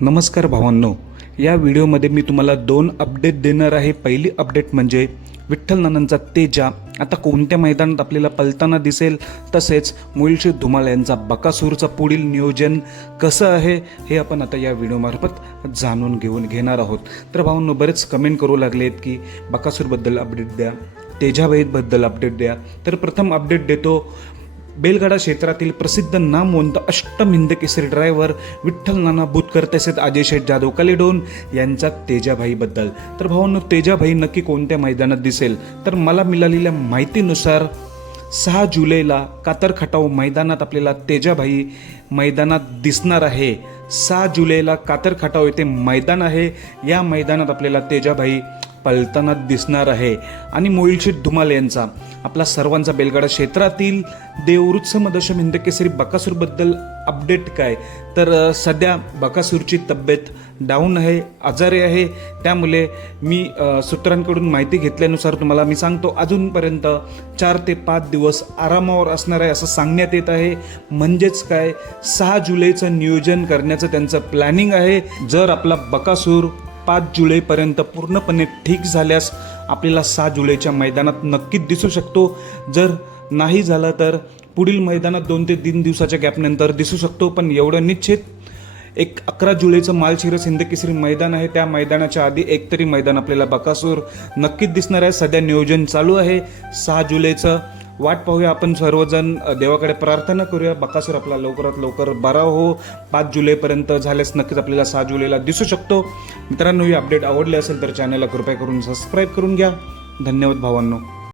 नमस्कार भावांनो. या व्हिडिओमध्ये मी तुम्हाला दोन अपडेट देणार आहे. पहिली अपडेट म्हणजे विठ्ठल नानांचा तेजा. आता कोणत्या मैदानात आपल्याला पलताना दिसेल? तसेच मुळशी धुमाल यांचा बकासूरचं पुढील नियोजन कसं आहे? हे आपण आता या व्हिडिओमार्फत जाणून घेऊन घेणार आहोत. तर भावांनो बरेच कमेंट करू लागलेत की बकासूरबद्दल अपडेट द्या तेजाबाईबद्दल अपडेट द्या. तर प्रथम अपडेट देतो. बेलगाडा क्षेत्रातील प्रसिद्ध नामवंत अष्टम हिंद केसरी ड्रायव्हर विठ्ठल नाना बुतकर तसेच अजय शेठ जाधव कलेडोन यांचा तेजाभाईबद्दल तर भावांनो तेजाभाई नक्की कोणत्या मैदानात दिसेल? तर मला मिळालेल्या माहितीनुसार सहा जुलैला कातर खटाव मैदानात आपल्याला तेजाभाई मैदानात दिसणार आहे. सहा जुलैला कातर खटाव येथे मैदान आहे. या मैदानात आपल्याला तेजाभाई पलताना दिसणार आहे. आणि मोईलशेठ धुमाल यांचा. आपला सर्वांचा बेलगाडा क्षेत्रातील देवृत्स मदशम हिंदकेसरी बकासूरबद्दल अपडेट काय? तर सध्या बकासूरची तब्येत डाऊन आहे आजारी आहे. त्यामुळे मी सूत्रांकडून माहिती घेतल्यानुसार तुम्हाला मी सांगतो अजूनपर्यंत चार ते पाच दिवस आरामावर असणार आहे असं सांगण्यात येत आहे. म्हणजेच काय? सहा जुलैचं नियोजन करण्याचं त्यांचं प्लॅनिंग आहे. जर आपला बकासूर पाच जुलैपर्यंत पूर्णपणे ठीक झाल्यास आपल्याला सहा जुलैच्या मैदानात नक्कीच दिसू शकतो. जर नाही झालं तर पुढील मैदानात दोन ते तीन दिवसाच्या गॅपनंतर दिसू शकतो. पण एवढं निश्चित एक अकरा जुलैचं मालशिरस हिंद मैदान आहे. त्या मैदानाच्या आधी एक तरी मैदान आपल्याला बकासूर नक्कीच दिसणार आहे. सध्या नियोजन चालू आहे. सहा जुलैचं वाट पाहूया आपण सर्वजण. देवाकडे प्रार्थना करूया. बकासूर आपला लवकरात लवकर बरा हो. पाच जुलैपर्यंत झाल्यास नक्कीच आपल्याला सहा जुलैला दिसू शकतो. मित्रांनो ही अपडेट आवडली असेल तर चॅनलला कृपया करून सबस्क्राईब करून घ्या. धन्यवाद भावांनो.